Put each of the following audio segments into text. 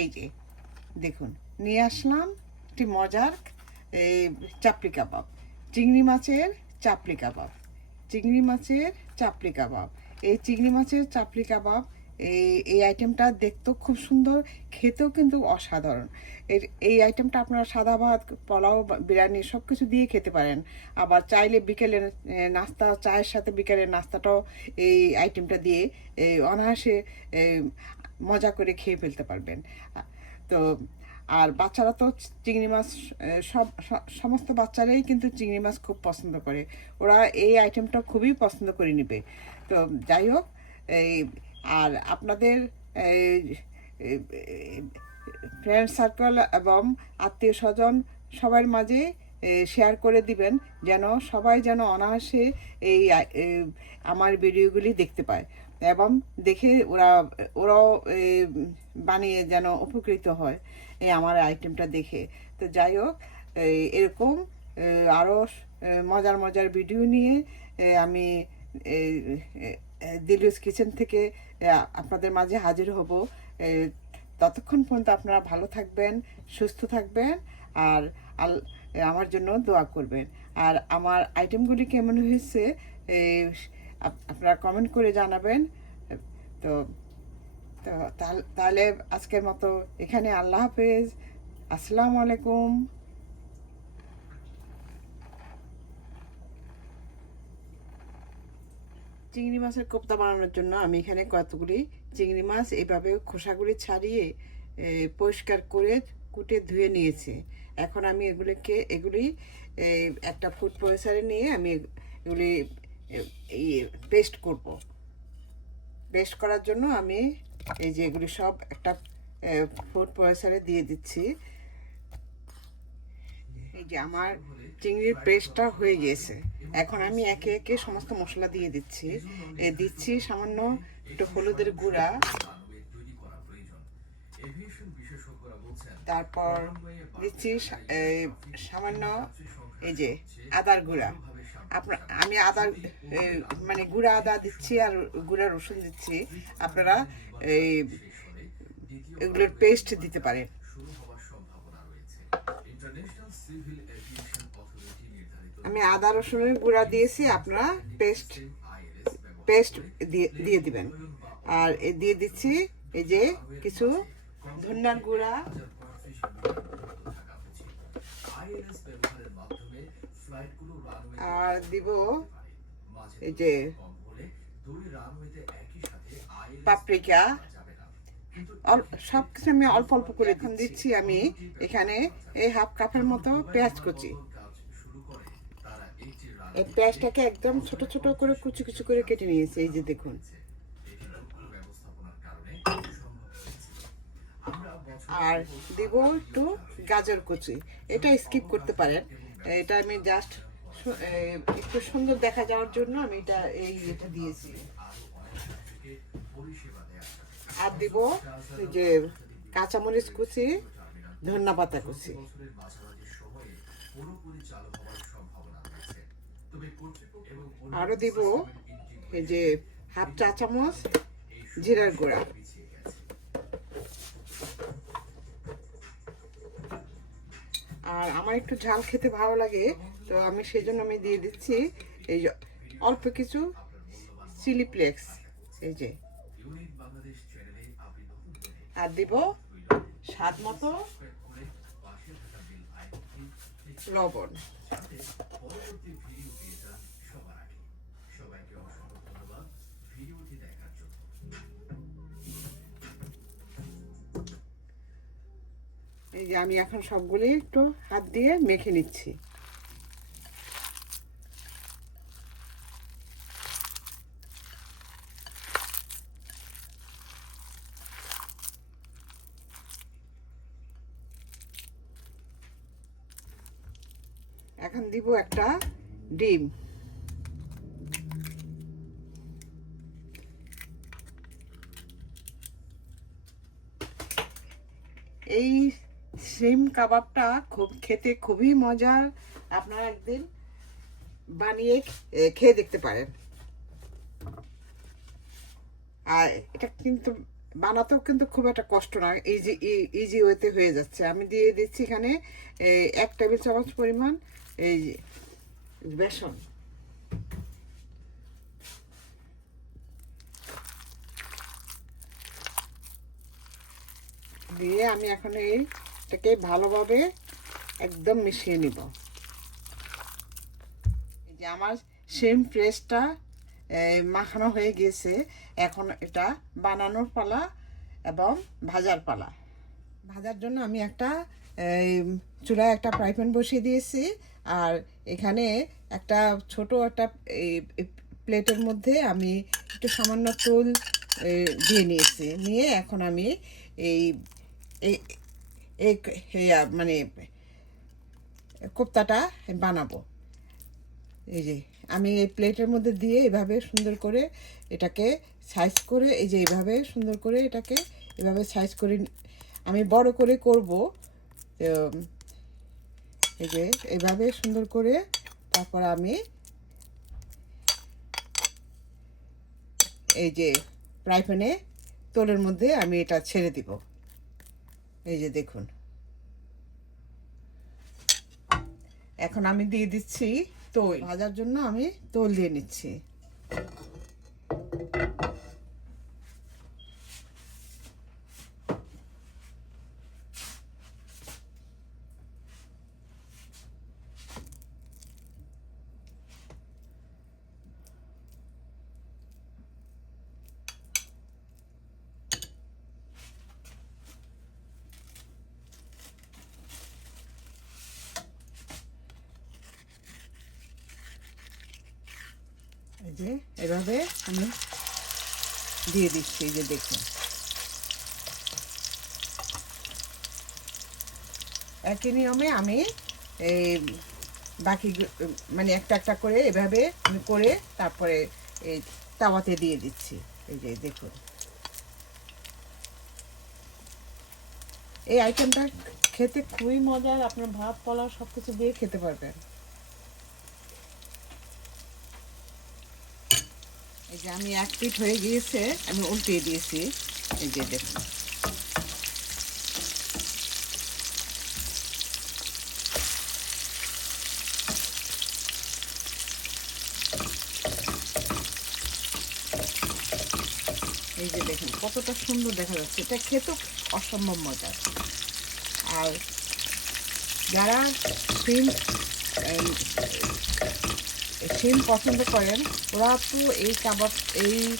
এই যে, দেখুন, নিয়ে আসলাম একটি মজার এই চাপড়ি কাবাব। চিংড়ি মাছের চাপড়ি কাবাব। চিংড়ি মাছের চাপড়ি কাবাব। এই চিংড়ি মাছের চাপড়ি কাবাব, এই এই আইটেমটা দেখতেও খুব সুন্দর, খেতেও কিন্তু অসাধারণ। এর, এই আইটেমটা আপনারা সাদা ভাত, পোলাও, বিরিয়ানি সব কিছু দিয়ে খেতে পারেন। আবার চাইলে বিকেলের নাস্তা, চায়ের সাথে বিকেলের নাস্তাটাও এই আইটেমটা দিয়ে, এই অনায়াসে মজা করে খেয়ে ফেলতে পারবেন। তো, আর বাচ্চারা তো চিংড়ি মাছ সব সমস্ত বাচ্চারাই কিন্তু চিংড়ি মাছ খুব পছন্দ করে। ওরা এই আইটেমটা খুবই পছন্দ করে নেবে। তো, যাই হোক, এই, আর আপনাদের ফ্রেন্ড সার্কেল এবং আত্মীয় স্বজন সবার মাঝে শেয়ার করে দিবেন, যেন সবাই যেন অনায়াসে এই আমার ভিডিওগুলি দেখতে পায়। এবং দেখে ওরা, ওরাও বানিয়ে যেন উপকৃত হয় এই আমার আইটেমটা দেখে। তো যাই হোক এরকম আরও মজার মজার ভিডিও নিয়ে আমি দিলুস কিচেন থেকে আপনাদের মাঝে হাজির হব। ততক্ষণ পর্যন্ত আপনারা ভালো থাকবেন, সুস্থ থাকবেন, আর আমার জন্য দোয়া করবেন। আর আমার আইটেমগুলি কেমন হয়েছে আপনারা কমেন্ট করে জানাবেন। তো তো তাহলে- আজকের মতো এখানে আল্লাহ হাফেজ। আসসালামু আলাইকুম। চিংড়ি মাছের কোপ্তা বানানোর জন্য আমি এখানে কতগুলি চিংড়ি মাছ এভাবে খোসাগুলি ছাড়িয়ে পরিষ্কার করে কুটে ধুয়ে নিয়েছি। এখন আমি এগুলিকে, এগুলি একটা ফুড প্রসেসারে নিয়ে আমি এগুলি পেস্ট করব। পেস্ট করার জন্য আমি এই যে এগুলি সব একটা ফুড প্রসেসারে দিয়ে দিচ্ছি। এই যে আমার চিংড়ির পেস্টটা হয়ে গিয়েছে। এখন আমি একে একে সমস্ত মশলা দিয়ে দিচ্ছি। এ, দিচ্ছি সামান্য একটু হলুদের গুঁড়া। তারপর দিচ্ছি এই সামান্য এই যে আদার গুঁড়া। আপনার আমি আদার মানে গুঁড়া আদা দিচ্ছি আর গুঁড়া রসুন দিচ্ছি। আপনারা এই এগুলোর পেস্ট দিতে পারেন আমি আদা রসুনের গুঁড়া দিয়েছি আপনারা পেস্ট পেস্ট দিয়ে দিয়ে দিবেন। আর দিয়ে দিচ্ছি এই যে কিছু ধনিয়ার গুঁড়া আর দিব এই যে পাপরিকা। সব কিছু আমি অল্প অল্প করে এখন দিচ্ছি আমি এখানে এই হাফ কাপের মতো পেঁয়াজ কুচি। এই পেঁয়াজটাকে একদম ছোট ছোট করে কুচি কুচি করে কেটে নিয়েছি, এই যে দেখুন। আর দিব একটু গাজর কুচি। এটা স্কিপ করতে পারেন। এটা আমি জাস্ট একটু সুন্দর দেখা যাওয়ার জন্য আমি এটা এই এটা দিয়েছি। আর দিব যে কাঁচামরিচ কুচি, ধন্যা পাতা কুচি। আরও দিব এই যে হাফ চা চামচ জিরার গুঁড়া। আর আমার একটু ঝাল খেতে ভালো লাগে, তো আমি সেই জন্য আমি দিয়ে দিচ্ছি এই অল্প কিছু চিলি ফ্লেক্স, এই যে। আর দিব স্বাদ মতো লবণ। এই যে আমি এখন সবগুলি একটু হাত দিয়ে মেখে নিচ্ছি। এখন দিব একটা ডিম এই সিম কাবাবটা খুব খেতে খুবই মজার। আপনারা একদিন বানিয়ে খেয়ে দেখতে পারেন। আর এটা কিন্তু বানাতেও কিন্তু খুব একটা কষ্ট না ইজি ইজি ওয়েতে হয়ে যাচ্ছে। আমি দিয়ে দিচ্ছি এখানে এই, এক টেবিল চামচ পরিমাণ এই বেসন। দিয়ে আমি এখন এইটাকে ভালোভাবে একদম মিশিয়ে নিব। এই যে আমার সেম ফ্রেশটা মাখানো হয়ে গিয়েছে। এখন এটা বানানোর পালা এবং ভাজার পালা। ভাজার জন্য আমি একটা চুলায় একটা ফ্রাই প্যান বসিয়ে দিয়েছি। আর এখানে একটা ছোট একটা প্লেটের মধ্যে আমি একটু সামান্য তুল দিয়ে নিয়েছি। নিয়ে এখন আমি এই এই মানে কোপ্তাটা বানাবো এই যে আমি এই প্লেটের মধ্যে দিয়ে এভাবে সুন্দর করে এটাকে সাইজ করে এই যে এইভাবে সুন্দর করে এটাকে এভাবে সাইজ করে আমি বড় করে করব এই যে এভাবে সুন্দর করে তারপর আমি এই যে ফ্রাই তোলের মধ্যে আমি এটা ছেড়ে দিব এই যে দেখুন। এখন আমি দিয়ে দিচ্ছি তৈল। ভাজার জন্য আমি তৈল দিয়ে নিচ্ছি। যে এভাবে আমি দিয়ে দিচ্ছি, এই যে দেখুন। একই নিয়মে আমি এই বাকি মানে একটা একটা করে এভাবে আমি করে তারপরে এই তাওয়াতে দিয়ে দিচ্ছি। এই যে দেখুন। এই আইটেমটা খেতে খুবই মজার, আপনার ভাত, পোলাও সব কিছু দিয়ে খেতে পারবেন। যে আমি এক পিঠ হয়ে গিয়েছে, আমি উল্টিয়ে দিয়েছি। এই যে দেখুন। এই যে দেখুন, কতটা সুন্দর দেখা যাচ্ছে। এটা খেতেও অসম্ভব মজা আর যারা সিম সিম পছন্দ করেন, ওরা তো এই কাবাব, এই,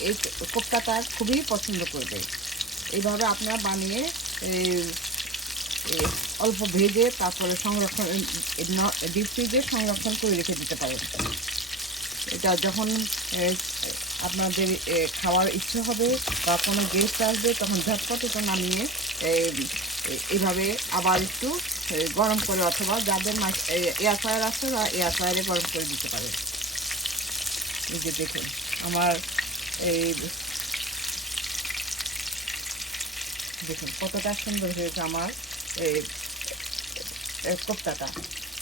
এই- কোপ্তাটা খুবই পছন্দ করবে এইভাবে আপনারা বানিয়ে অল্প ভেজে তারপরে সংরক্ষণ ডিপ ফ্রিজে সংরক্ষণ করে রেখে দিতে পারেন। এটা যখন আপনাদের খাওয়ার ইচ্ছে হবে বা কোনো গেস্ট আসবে, তখন ঝটপট এটা নামিয়ে এভাবে আবার একটু গরম করে অথবা যাদের এয়ার ফ্রায়ার আছে বা এয়ার ফ্রায়ারে গরম করে দিতে পারে। এই যে দেখুন, আমার এই দেখুন কতটা সুন্দর হয়েছে আমার এই কোপ্তাটা,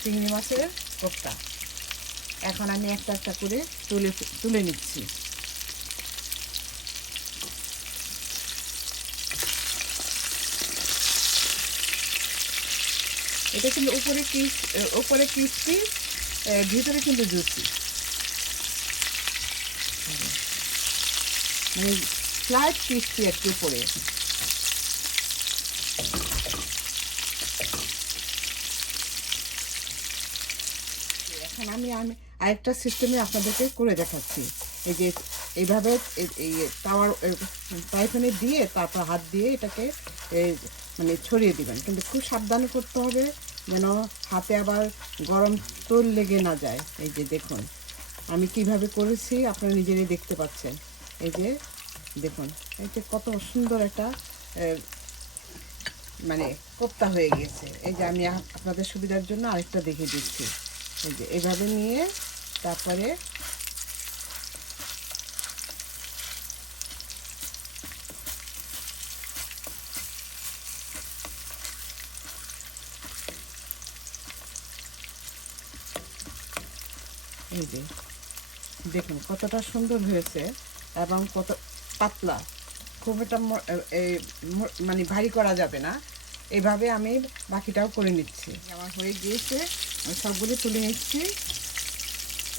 চিংড়ি মাছের কোপ্তা। এখন আমি একটা একটা করে তুলে তুলে নিচ্ছি। এটা কিন্তু উপরে ক্রিস উপরে ক্রিস্পি ভিতরে কিন্তু জুসি মানে স্লাইড ক্রিস্পি একটু উপরে। এখন আমি আমি আরেকটা সিস্টেমে আপনাদেরকে করে দেখাচ্ছি। এই যে এইভাবে, এই তাওয়ার পাইপানে দিয়ে তারপর হাত দিয়ে এটাকে মানে ছড়িয়ে দিবেন। কিন্তু খুব সাবধানে করতে হবে যেন হাতে আবার গরম তোল লেগে না যায়। এই যে দেখুন, আমি কীভাবে করেছি আপনারা নিজেরাই দেখতে পাচ্ছেন। এই যে দেখুন, এই যে কত সুন্দর একটা মানে কোপ্তা হয়ে গিয়েছে এই যে আমি আপনাদের সুবিধার জন্য আরেকটা দেখিয়ে দিচ্ছি। এই যে এভাবে নিয়ে তারপরে এই যে, দেখুন কতটা সুন্দর হয়েছে এবং কত পাতলা। খুব একটা মানে ভারী করা যাবে না। এভাবে আমি বাকিটাও করে নিচ্ছি। আমার হয়ে গিয়েছে, আমি সবগুলি তুলে নিচ্ছি।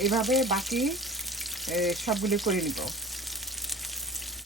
এইভাবে বাকি সবগুলি করে নিব।